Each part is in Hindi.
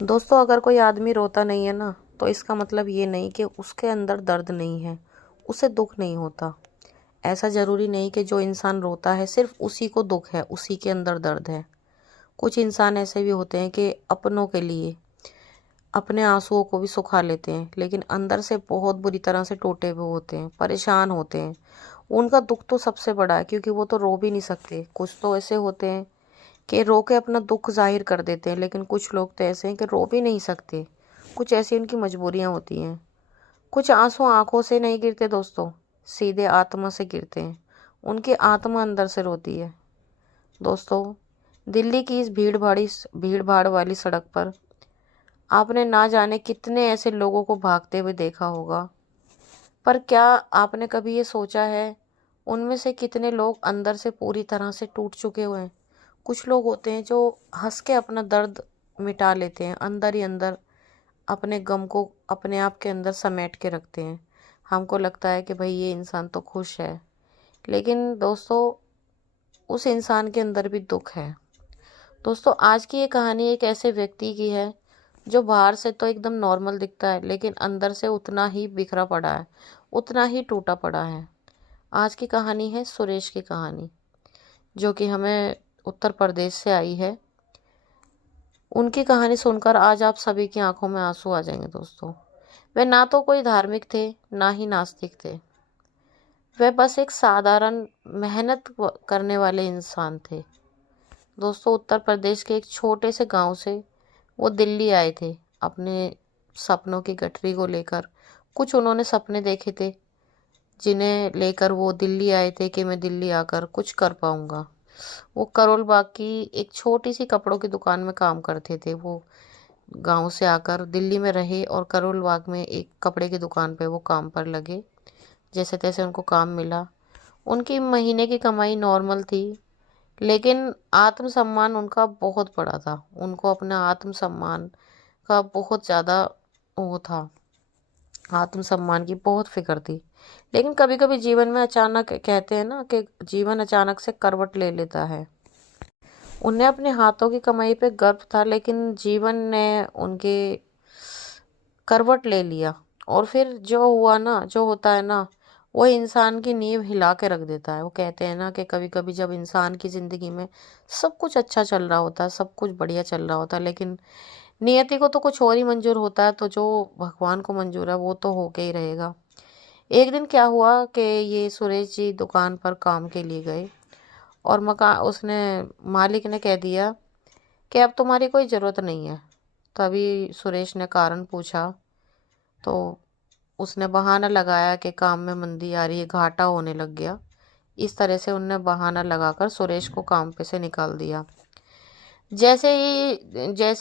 दोस्तों, अगर कोई आदमी रोता नहीं है ना, तो इसका मतलब ये नहीं कि उसके अंदर दर्द नहीं है, उसे दुख नहीं होता। ऐसा ज़रूरी नहीं कि जो इंसान रोता है सिर्फ उसी को दुख है, उसी के अंदर दर्द है। कुछ इंसान ऐसे भी होते हैं कि अपनों के लिए अपने आंसुओं को भी सुखा लेते हैं, लेकिन अंदर से बहुत बुरी तरह से टूटे हुए होते हैं, परेशान होते हैं। उनका दुख तो सबसे बड़ा है, क्योंकि वो तो रो भी नहीं सकते। कुछ तो ऐसे होते हैं कि रो के अपना दुख जाहिर कर देते हैं, लेकिन कुछ लोग तो ऐसे हैं कि रो भी नहीं सकते। कुछ ऐसी उनकी मजबूरियां होती हैं। कुछ आंसू आंखों से नहीं गिरते दोस्तों, सीधे आत्मा से गिरते हैं। उनकी आत्मा अंदर से रोती है। दोस्तों, दिल्ली की इस भीड़ भाड़ वाली सड़क पर आपने ना जाने कितने ऐसे लोगों को भागते हुए देखा होगा। पर क्या आपने कभी ये सोचा है, उनमें से कितने लोग अंदर से पूरी तरह से टूट चुके हुए हैं। कुछ लोग होते हैं जो हंस के अपना दर्द मिटा लेते हैं, अंदर ही अंदर अपने गम को अपने आप के अंदर समेट के रखते हैं। हमको लगता है कि भाई ये इंसान तो खुश है, लेकिन दोस्तों उस इंसान के अंदर भी दुख है। दोस्तों, आज की ये कहानी एक ऐसे व्यक्ति की है जो बाहर से तो एकदम नॉर्मल दिखता है, लेकिन अंदर से उतना ही बिखरा पड़ा है, उतना ही टूटा पड़ा है। आज की कहानी है सुरेश की कहानी, जो कि हमें उत्तर प्रदेश से आई है। उनकी कहानी सुनकर आज आप सभी की आंखों में आंसू आ जाएंगे दोस्तों। वे ना तो कोई धार्मिक थे, ना ही नास्तिक थे। वे बस एक साधारण करने वाले इंसान थे। दोस्तों, उत्तर प्रदेश के एक छोटे से गांव से वो दिल्ली आए थे अपने सपनों की गठरी को लेकर। कुछ उन्होंने सपने देखे थे, जिन्हें लेकर वो दिल्ली आए थे कि मैं दिल्ली आकर कुछ कर पाऊंगा। वो करोल बाग की एक छोटी सी कपड़ों की दुकान में काम करते थे। वो गांव से आकर दिल्ली में रहे और करोल बाग में एक कपड़े की दुकान पे वो काम पर लगे। जैसे तैसे उनको काम मिला। उनकी महीने की कमाई नॉर्मल थी, लेकिन आत्मसम्मान उनका बहुत बड़ा था। उनको अपने आत्मसम्मान का बहुत ज़्यादा वो था, आत्मसम्मान की बहुत फिक्र थी। लेकिन कभी कभी जीवन में अचानक, कहते हैं ना कि जीवन अचानक से करवट ले लेता है। उन्हें अपने हाथों की कमाई पे गर्व था, लेकिन जीवन ने उनके करवट ले लिया। और फिर जो हुआ ना, जो होता है ना, वो इंसान की नींव हिला के रख देता है। वो कहते हैं ना कि कभी कभी जब इंसान की ज़िंदगी में सब कुछ अच्छा चल रहा होता है, सब कुछ बढ़िया चल रहा होता है, लेकिन नियति को तो कुछ और ही मंजूर होता है, तो जो भगवान को मंजूर है वो तो होके ही रहेगा। एक दिन क्या हुआ कि ये सुरेश जी दुकान पर काम के लिए गए, और उसने मालिक ने कह दिया कि अब तुम्हारी कोई ज़रूरत नहीं है। तभी सुरेश ने कारण पूछा, तो उसने बहाना लगाया कि काम में मंदी आ रही है, घाटा होने लग गया। इस तरह से उनने बहाना लगाकर सुरेश को काम पे से निकाल दिया। जैसे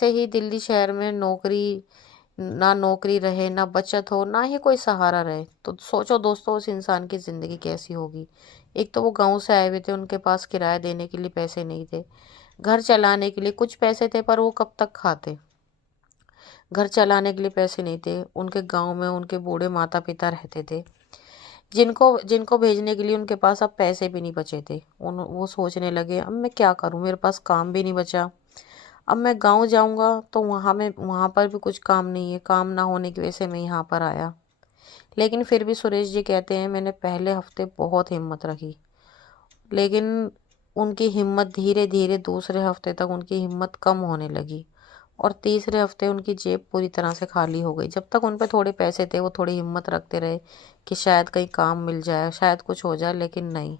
ही दिल्ली शहर में ना नौकरी रहे, ना बचत हो, ना ही कोई सहारा रहे, तो सोचो दोस्तों उस इंसान की ज़िंदगी कैसी होगी। एक तो वो गांव से आए हुए थे, उनके पास किराया देने के लिए पैसे नहीं थे। घर चलाने के लिए कुछ पैसे थे, पर वो कब तक खाते। घर चलाने के लिए पैसे नहीं थे। उनके गांव में उनके बूढ़े माता पिता रहते थे, जिनको जिनको भेजने के लिए उनके पास अब पैसे भी नहीं बचे थे। वो सोचने लगे, अब मैं क्या करूं, मेरे पास काम भी नहीं बचा। अब मैं गांव जाऊंगा तो वहां पर भी कुछ काम नहीं है। काम ना होने की वजह से मैं यहाँ पर आया। लेकिन फिर भी सुरेश जी कहते हैं, मैंने पहले हफ्ते बहुत हिम्मत रखी, लेकिन उनकी हिम्मत धीरे धीरे दूसरे हफ्ते तक उनकी हिम्मत कम होने लगी, और तीसरे हफ्ते उनकी जेब पूरी तरह से खाली हो गई। जब तक उन पे थोड़े पैसे थे, वो थोड़ी हिम्मत रखते रहे कि शायद कहीं काम मिल जाए, शायद कुछ हो जाए, लेकिन नहीं।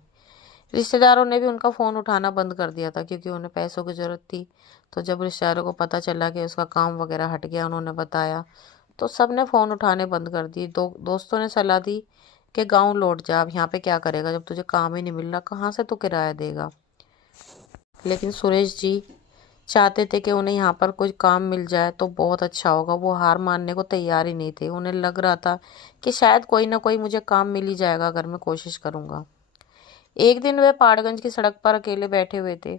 रिश्तेदारों ने भी उनका फ़ोन उठाना बंद कर दिया था, क्योंकि उन्हें पैसों की ज़रूरत थी। तो जब रिश्तेदारों को पता चला कि उसका काम वगैरह हट गया, उन्होंने बताया, तो सब ने फ़ोन उठाने बंद कर दिए। दोस्तों ने सलाह दी कि गांव लौट जा, अब यहाँ पे क्या करेगा, जब तुझे काम ही नहीं मिल रहा, कहाँ से तू किराया देगा। लेकिन सुरेश जी चाहते थे कि उन्हें यहाँ पर कुछ काम मिल जाए तो बहुत अच्छा होगा। वो हार मानने को तैयार ही नहीं थे। उन्हें लग रहा था कि शायद कोई ना कोई मुझे काम मिल ही जाएगा अगर मैं कोशिश करूँगा। एक दिन वे पहाड़गंज की सड़क पर अकेले बैठे हुए थे।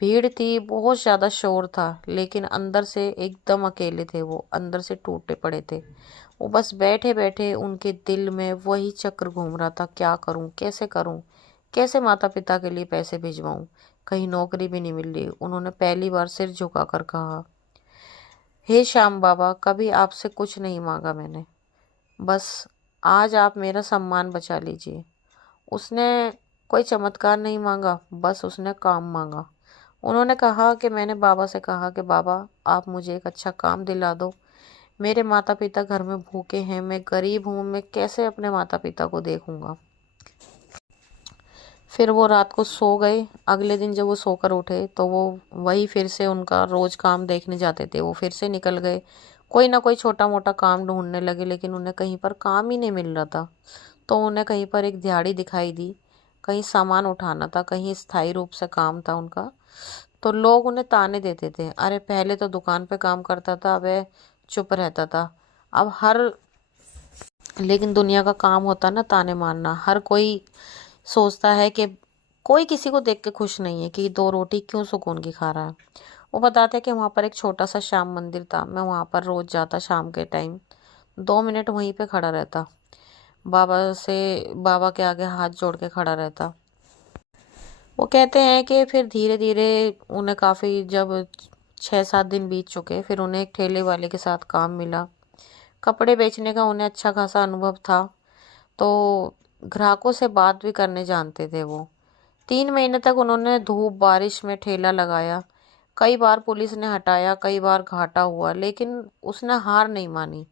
भीड़ थी, बहुत ज़्यादा शोर था, लेकिन अंदर से एकदम अकेले थे। वो अंदर से टूटे पड़े थे। वो बस बैठे बैठे उनके दिल में वही चक्र घूम रहा था, क्या करूं, कैसे करूं, कैसे माता पिता के लिए पैसे भिजवाऊं, कहीं नौकरी भी नहीं मिल रही। उन्होंने पहली बार सिर झुकाकर कहा, हे श्याम बाबा, कभी आपसे कुछ नहीं मांगा मैंने, बस आज आप मेरा सम्मान बचा लीजिए। उसने कोई चमत्कार नहीं मांगा, बस उसने काम मांगा। उन्होंने कहा कि मैंने बाबा से कहा कि बाबा, आप मुझे एक अच्छा काम दिला दो। मेरे माता पिता घर में भूखे हैं, मैं गरीब हूँ, मैं कैसे अपने माता पिता को देखूंगा। फिर वो रात को सो गए। अगले दिन जब वो सोकर उठे तो वो वही फिर से उनका रोज काम देखने जाते थे। वो फिर से निकल गए, कोई ना कोई छोटा मोटा काम ढूंढने लगे, लेकिन उन्हें कहीं पर काम ही नहीं मिल रहा था। तो उन्हें कहीं पर एक दिहाड़ी दिखाई दी, कहीं सामान उठाना था, कहीं स्थायी रूप से काम था उनका। तो लोग उन्हें ताने देते थे, अरे पहले तो दुकान पे काम करता था, अब चुप रहता था। अब हर लेकिन दुनिया का काम होता ना ताने मारना। हर कोई सोचता है कि कोई किसी को देख के खुश नहीं है कि दो रोटी क्यों सुकून की खा रहा है। वो बताते हैं कि वहाँ पर एक छोटा सा श्याम मंदिर था। मैं वहाँ पर रोज जाता शाम के टाइम, 2 मिनट वहीं पे खड़ा रहता, बाबा के आगे हाथ जोड़ के खड़ा रहता। वो कहते हैं कि फिर धीरे धीरे उन्हें काफ़ी, जब 6-7 दिन बीत चुके, फिर उन्हें एक ठेले वाले के साथ काम मिला। कपड़े बेचने का उन्हें अच्छा खासा अनुभव था, तो ग्राहकों से बात भी करने जानते थे वो। 3 महीने तक उन्होंने धूप बारिश में ठेला लगाया। कई बार पुलिस ने हटाया, कई बार घाटा हुआ, लेकिन उसने हार नहीं मानी।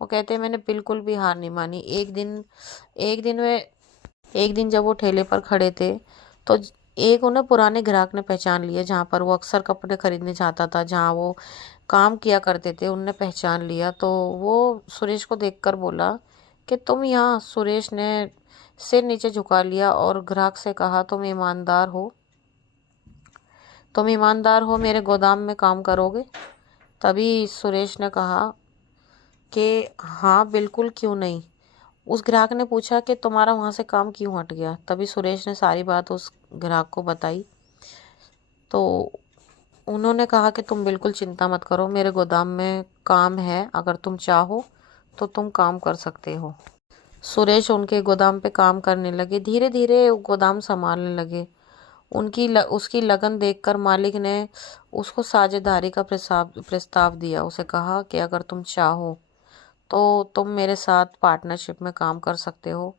वो कहते हैं मैंने बिल्कुल भी हार नहीं मानी। एक दिन जब वो ठेले पर खड़े थे तो एक उन्हें पुराने ग्राहक ने पहचान लिया, जहाँ पर वो अक्सर कपड़े खरीदने जाता था, जहाँ वो काम किया करते थे। उनने पहचान लिया तो वो सुरेश को देखकर बोला कि तुम यहाँ। सुरेश ने सिर नीचे झुका लिया और ग्राहक से कहा, तुम ईमानदार हो, मेरे गोदाम में काम करोगे? तभी सुरेश ने कहा कि हाँ बिल्कुल, क्यों नहीं। उस ग्राहक ने पूछा कि तुम्हारा वहाँ से काम क्यों हट गया? तभी सुरेश ने सारी बात उस ग्राहक को बताई। तो उन्होंने कहा कि तुम बिल्कुल चिंता मत करो, मेरे गोदाम में काम है, अगर तुम चाहो तो तुम काम कर सकते हो। सुरेश उनके गोदाम पे काम करने लगे, धीरे धीरे गोदाम संभालने लगे। उसकी लगन देखकर मालिक ने उसको साझेदारी का प्रस्ताव दिया। उसे कहा कि अगर तुम चाहो तो तुम मेरे साथ पार्टनरशिप में काम कर सकते हो।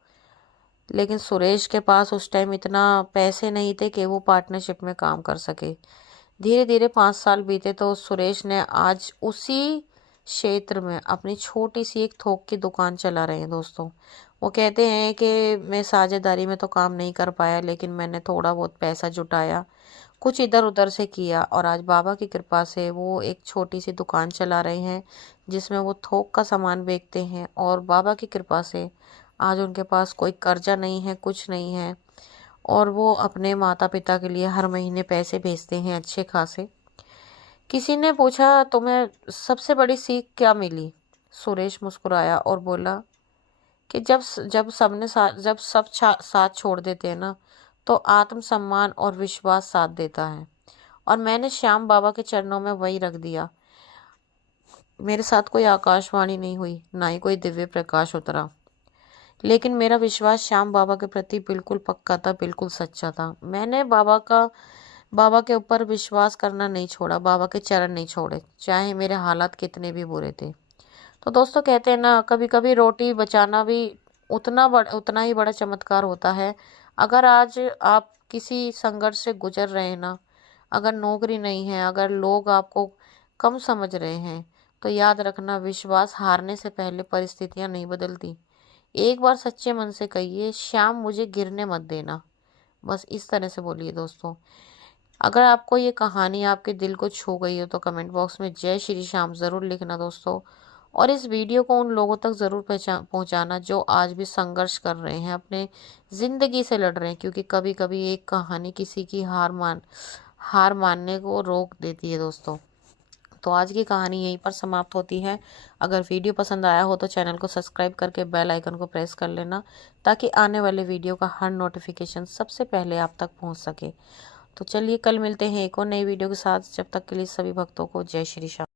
लेकिन सुरेश के पास उस टाइम इतना पैसे नहीं थे कि वो पार्टनरशिप में काम कर सके। धीरे धीरे 5 साल बीते तो सुरेश ने आज उसी क्षेत्र में अपनी छोटी सी एक थोक की दुकान चला रहे हैं दोस्तों। वो कहते हैं कि मैं साझेदारी में तो काम नहीं कर पाया, लेकिन मैंने थोड़ा बहुत पैसा जुटाया, कुछ इधर उधर से किया, और आज बाबा की कृपा से वो एक छोटी सी दुकान चला रहे हैं, जिसमें वो थोक का सामान बेचते हैं। और बाबा की कृपा से आज उनके पास कोई कर्जा नहीं है, कुछ नहीं है, और वो अपने माता पिता के लिए हर महीने पैसे भेजते हैं अच्छे खासे। किसी ने पूछा, तुम्हें सबसे बड़ी सीख क्या मिली? सुरेश मुस्कुराया और बोला कि जब साथ छोड़ देते हैं ना, तो आत्मसम्मान और विश्वास साथ देता है। और मैंने श्याम बाबा के चरणों में वही रख दिया। मेरे साथ कोई आकाशवाणी नहीं हुई, ना ही कोई दिव्य प्रकाश उतरा, लेकिन मेरा विश्वास श्याम बाबा के प्रति बिल्कुल पक्का था, बिल्कुल सच्चा था। मैंने बाबा के ऊपर विश्वास करना नहीं छोड़ा, बाबा के चरण नहीं छोड़े, चाहे मेरे हालात कितने भी बुरे थे। तो दोस्तों, कहते हैं ना, कभी कभी रोटी बचाना भी उतना ही बड़ा चमत्कार होता है। अगर आज आप किसी संघर्ष से गुजर रहे हैं ना, अगर नौकरी नहीं है, अगर लोग आपको कम समझ रहे हैं, तो याद रखना, विश्वास हारने से पहले परिस्थितियां नहीं बदलती। एक बार सच्चे मन से कहिए, श्याम मुझे गिरने मत देना। बस इस तरह से बोलिए दोस्तों। अगर आपको ये कहानी आपके दिल को छू गई हो तो कमेंट बॉक्स में जय श्री श्याम ज़रूर लिखना दोस्तों। और इस वीडियो को उन लोगों तक ज़रूर पहुंचाना जो आज भी संघर्ष कर रहे हैं, अपने ज़िंदगी से लड़ रहे हैं, क्योंकि कभी कभी एक कहानी किसी की हार मानने को रोक देती है दोस्तों। तो आज की कहानी यहीं पर समाप्त होती है। अगर वीडियो पसंद आया हो तो चैनल को सब्सक्राइब करके बेल आइकन को प्रेस कर लेना, ताकि आने वाले वीडियो का हर नोटिफिकेशन सबसे पहले आप तक पहुंच सके। तो चलिए, कल मिलते हैं एक और नई वीडियो के साथ। जब तक के लिए सभी भक्तों को जय श्री श्याम।